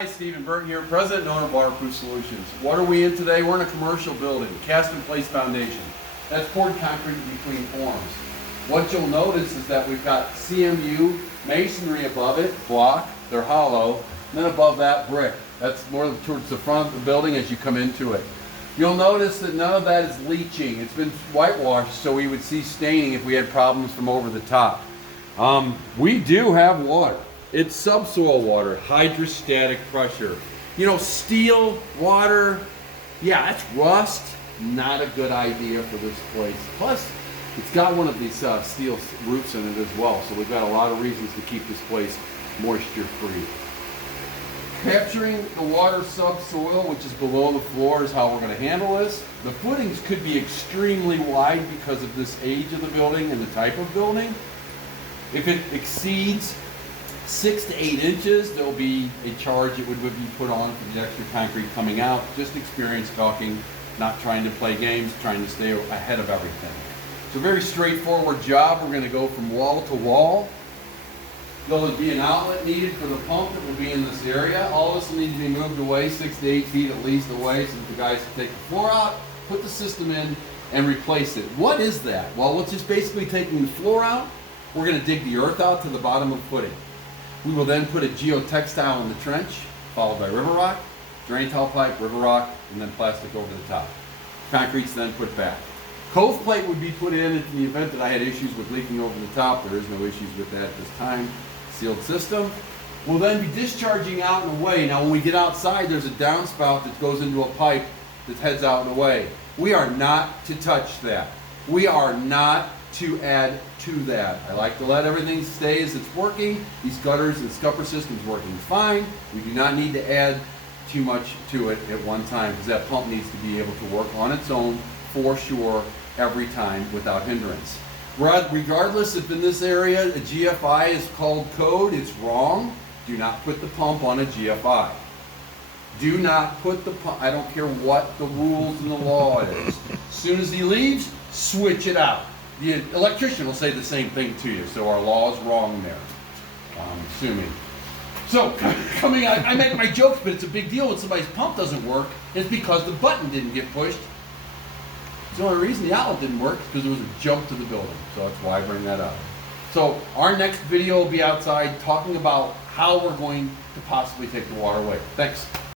Hi, Stephen Burton here, President and owner of Waterproof Solutions. What are we in today? We're in a commercial building, cast in place foundation. That's poured concrete between forms. What you'll notice is that we've got CMU masonry above it, block, they're hollow, and then above that brick. That's more towards the front of the building as you come into it. You'll notice that none of that is leaching. It's been whitewashed so we would see staining if we had problems from over the top. We do have water. It's subsoil water, hydrostatic pressure. You know, steel, water, yeah, that's rust. Not a good idea for this place. Plus, it's got one of these steel roofs in it as well, so we've got a lot of reasons to keep this place moisture-free. Capturing the water subsoil, which is below the floor, is how we're going to handle this. The footings could be extremely wide because of this age of the building and the type of building. If it exceeds 6 to 8 inches, there'll be a charge it would be put on for the extra concrete coming out. Just experience talking, not trying to play games, trying to stay ahead of everything. It's a very straightforward job. We're going to go from wall to wall. There'll be an outlet needed for the pump that will be in this area. All this will need to be moved away 6 to 8 feet at least away so that the guys can take the floor out, put the system in, and replace it. What is that? Well, it's just basically taking the floor out. We're going to dig the earth out to the bottom of the footing. We will then put a geotextile in the trench, followed by river rock, drain tile pipe, river rock, and then plastic over the top. Concrete's then put back. Cove plate would be put in the event that I had issues with leaking over the top. There is no issues with that at this time. Sealed system. We'll then be discharging out and away. Now when we get outside, there's a downspout that goes into a pipe that heads out and away. We are not to touch that. We are not to add to that. I like to let everything stay as it's working. These gutters and scupper systems working fine. We do not need to add too much to it at one time because that pump needs to be able to work on its own for sure every time without hindrance. Regardless if in this area a GFI is called code, it's wrong. Do not put the pump on a GFI. Do not put the pump, I don't care what the rules and the law is. As soon as he leaves, switch it out. The electrician will say the same thing to you, so our law is wrong there, I'm assuming. So, I make my jokes, but it's a big deal when somebody's pump doesn't work. It's because the button didn't get pushed. The only reason the outlet didn't work is because there was a jump to the building, so that's why I bring that up. So, our next video will be outside talking about how we're going to possibly take the water away. Thanks.